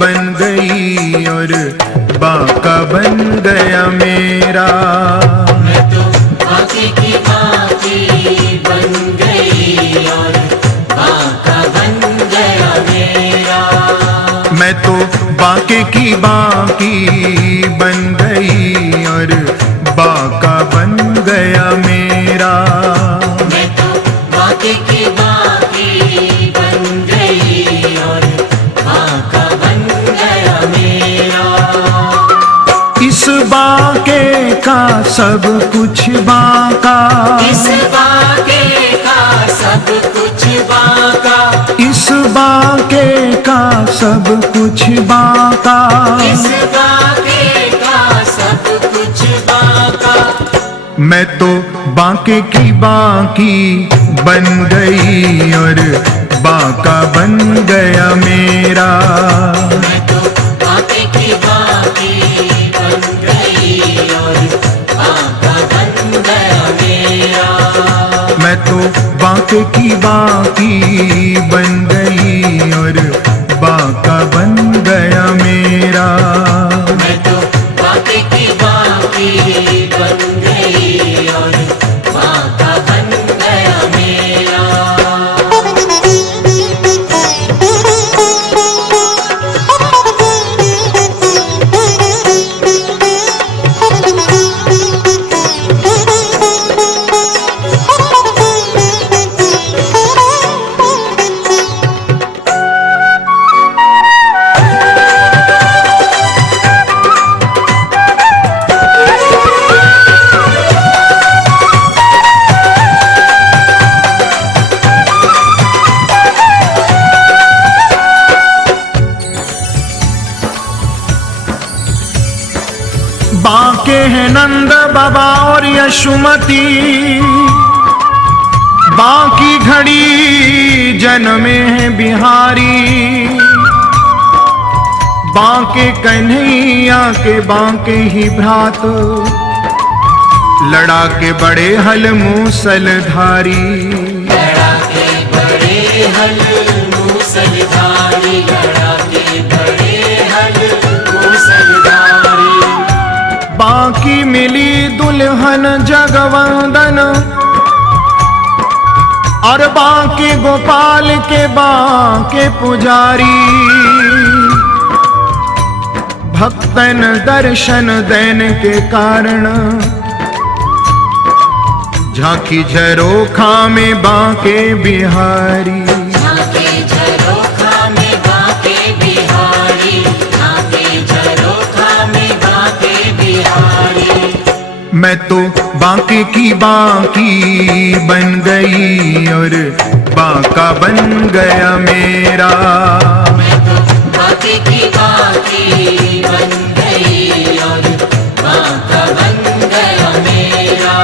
बन गई और बांका बन गया मेरा। मैं तो बांके की बांकी बन गई और बांका बन गया मेरा। मैं तो बांके की बांकी बन गई और बांका बन गया मेरा। मैं तो बांके की बांकी बन गई और बांका बन गया मेरा। इस बांके का सब कुछ बांका, इस बांके का सब कुछ बांका, इस बांके का सब कुछ बांका। इस बांके का सब कुछ बांका। मैं तो बांके की बांकी बन गई और बांका बन गया मेरा। मैं तो बांके की बांकी बन गई और बांका बन गया मेरा। मैं तो बांके की बांकी बन गई और बांका बन गया मेरा। मैं तो बांके की बांकी बन गई और बांका बन गया मेरा। बांके हैं नंद बाबा और यशुमती, बांकी घड़ी जन्मे हैं बिहारी। बांके कन्हैया के बांके ही भ्रात, लड़ा के बड़े हल मूसलधारी। लड़ा के बड़े हल मूसलधारी, लड़ा के बड़े हल मूसलधारी। बांकी मिली दुल्हन जगवंदन और बांके गोपाल के बांके पुजारी। भक्तन दर्शन देने के कारण झांकी झरोखा में बांके बिहारी। झांके झरोखा में बांके बिहारी, झांके झरोखा में बांके बिहारी। मैं तो बांके की बांकी बन गई और बांका बन गया मेरा। मैं तो बांके की बांकी बन गई और बांका बन गया मेरा।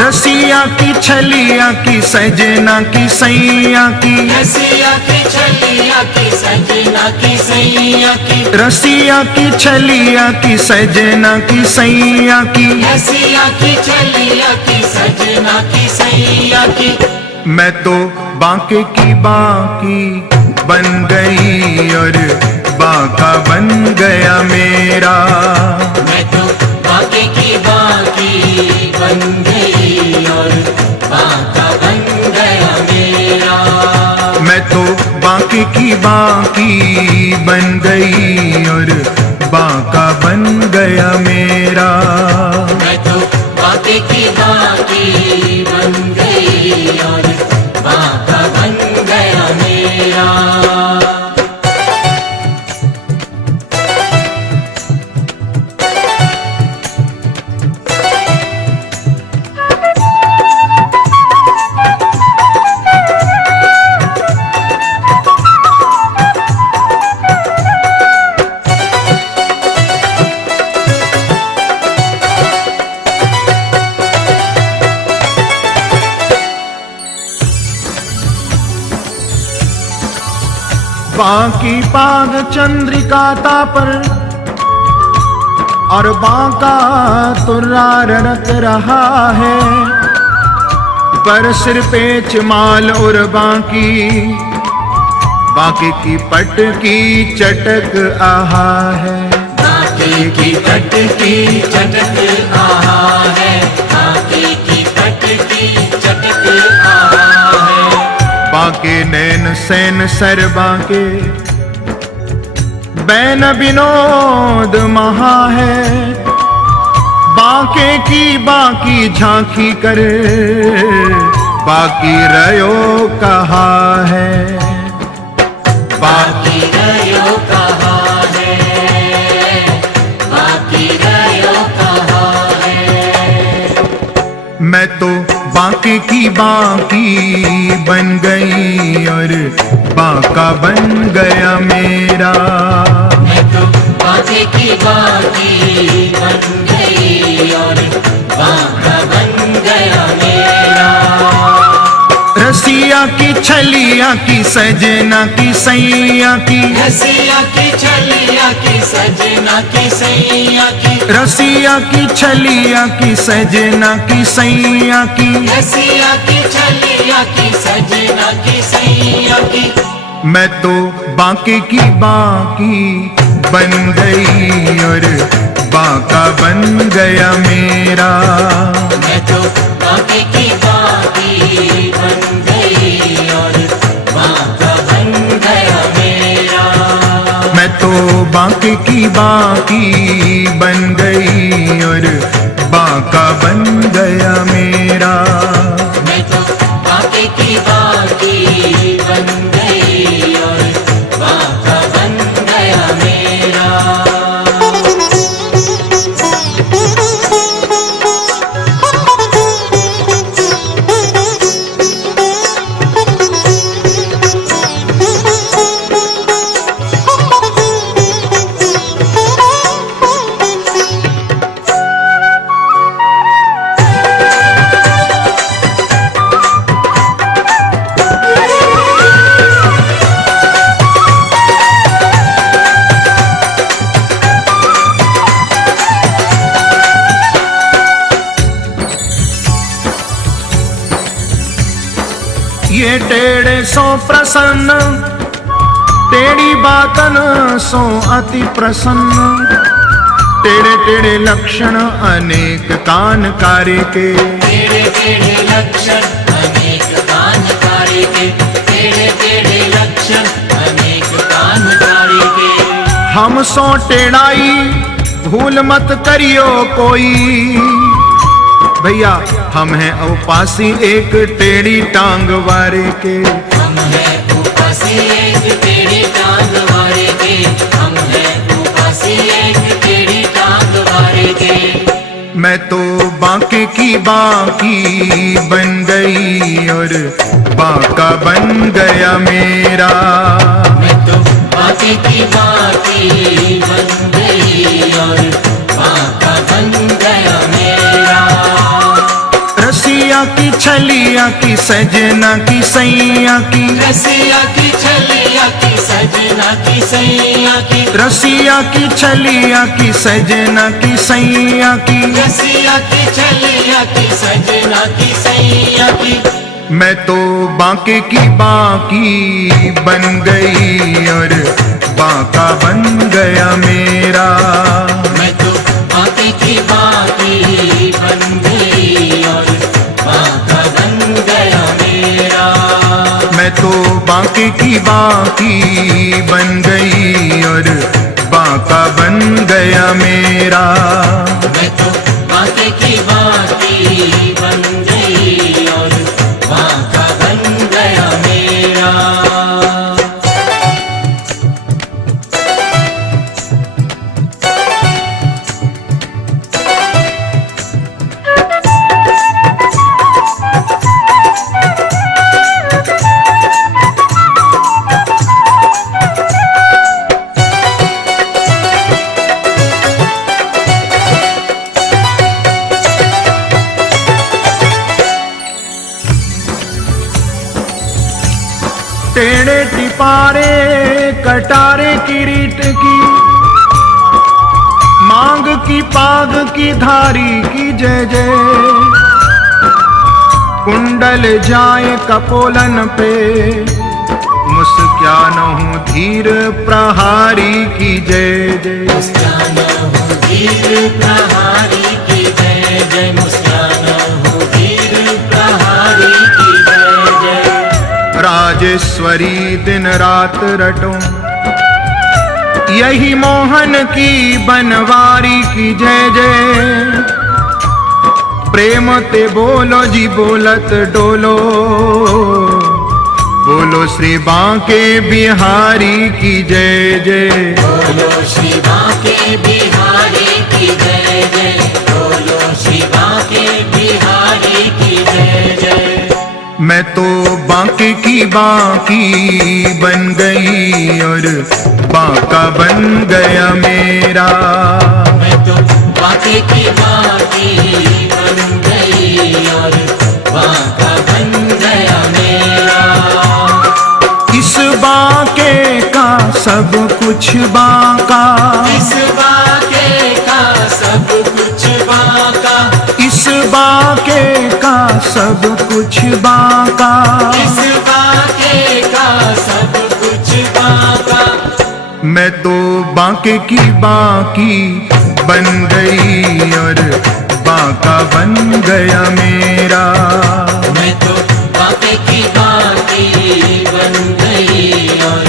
रसिया की छलिया की सजना की सैया की, रसिया की छलिया की सजना की सैया की, रसिया की छलिया की सजना की सैया की। रसिया की छलिया की सजना की सैया की। मैं तो बांके की बांकी बन गई और बांका बन गया मेरा। मैं तो बांके की बांकी बन गई और बांका बन गया मेरा। मैं तो बांके की बांकी बन गई और बांका बन गया मेरा। मैं तो बांके की बांकी बन गई और बांका बन गया मेरा। बांकी पाग चंद्रिका तापर और बांका तुर्रार रख रहा है। पर सिर पे चमाल और बांकी बांके की पट की चटक आहा है, बांके की पट की चटक आहा है, बांके की पट की चटक आहा है। बांके नैन सैन सर बांके बैन विनोद महा है, बांके की बाकी झांकी कर बाकी रयो कहा है, बाकी रयो कहा है, बाकी रयो कहा है। मैं तो बांके की बाकी बन गई और बांका बन गया मेरा। मैं तो बांके की बाकी बन गई और बांका बन गया मेरा। रसिया की छलिया की सजना की सैया की, रसिया की छलिया की सजना की सैया की, रसिया की छलिया की सजना की सैया की। रसिया की छलिया की सजना की सैया की। मैं तो बांके की बाकी बन गई और बांका बन गया मेरा। मैं तो बांके की बाकी बन गई और बांका बन गया मेरा। मैं तो बांके की बाकी बन गई और बांका बन गया मेरा। मैं तो बांके की बाकी बन गई और बांका बन गया मेरा। ये टेढ़े सो प्रसन्न टेढ़ी बातन सो अति प्रसन्न, टेढ़े टेढ़े लक्षण अनेक कान कार्य के। टेढ़े टेढ़े लक्षण अनेक कान कार्य के, टेढ़े टेढ़े लक्षण अनेक कान कार्य के। हम सो टेढ़ाई भूल मत करियो कोई, भैया हम हैं उपासी एक टेढ़ी टांग वारे के। हम हैं उपासी एक टेढ़ी टांग वारे के, हम हैं उपासी एक टेढ़ी टांग वारे के। मैं तो बांके की बाकी बन गई और बांका बन गया मेरा। मैं तो बांके की बाकी बन गई और बांका बन गया मेरा। रसिया की छलिया की सजना की सैया की, रसिया की छलिया की सजना की सैया की, रसिया की छलिया की सजना की सैया की। रसिया की छलिया की सजना की सैया की। मैं तो बांके की बाकी बन गई और बांका बन गया मेरा। मैं तो बांके की बाकी बन गई और बांका बन गया मेरा। मैं तो बांके की बाकी बन गई और बांका बन गया मेरा। मैं तो बांके की बाकी बन गई और बांका बन गया मेरा। टेढ़े टिपारे कटारे किरीट की, मांग की पाग की धारी की जय जय। कुंडल जाए कपोलन पे क्या नहु धीर प्रहारी की जय जय। मुस्कान हो वीर प्रहारी की जय जय, मुस्कान हो वीर प्रहारी की जय जय। राजेश्वरी दिन रात रटो, यही मोहन की बनवारी की जय जय। प्रेम ते बोलो जी बोलत डोलो, बोलो श्री बांके बिहारी की जय जय। बोलो श्री बांके बिहारी की जय जय, बोलो श्री बांके बिहारी की जय जय। मैं तो बांके की बांकी बन गई और बांका बन गया मेरा। मैं तो बांके की बांकी बन गई और बांका बन गया मेरा। इस बांके का सब कुछ बांका, इस बांके का सब कुछ बांका, इस बांके का सब कुछ बांका। इस बांके का सब कुछ बांका। मैं तो बांके की बांकी बन गई और बांका बन गया मेरा। मैं तो बांके की बांकी बन गई और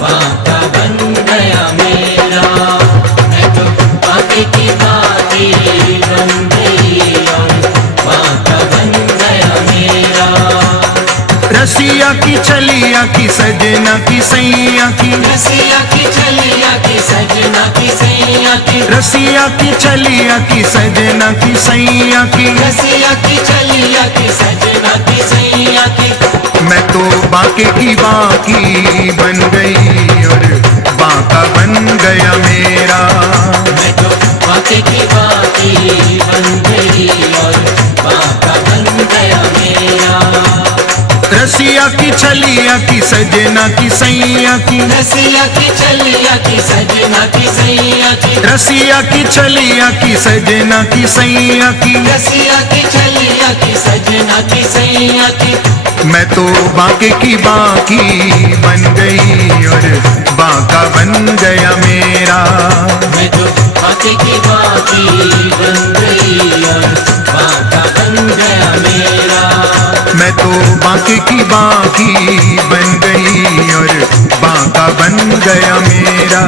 बांका बन गया मेरा। मैं तो बांके की बांकी बन गई और बांका बन गया मेरा। रसिया की चलिया की सजना की सैया की, रसिया की चलिया की सजना की सैया की, रसिया की चलिया की सजना की सैया की। रसिया की चलिया की सजना की सैया की। मैं तो बांके की बांकी बन गई और बांका बन गया मेरा। मैं तो बांके की बांकी बन गई और बांका बन गया मेरा। रसिया की चलिया की सजना की सैया की, रसिया की चलिया की सजना की सैया की, रसिया की चलिया की सजना की सैया की। रसिया की चलिया की सजना की सैया की। मैं तो बांके की बांकी बन गई और बांका बन गया मेरा। मैं तो बांके की बांकी बन गई और बांका बन गया मेरा। मैं तो बांके की बांकी बन गई और बांका बन गया मेरा।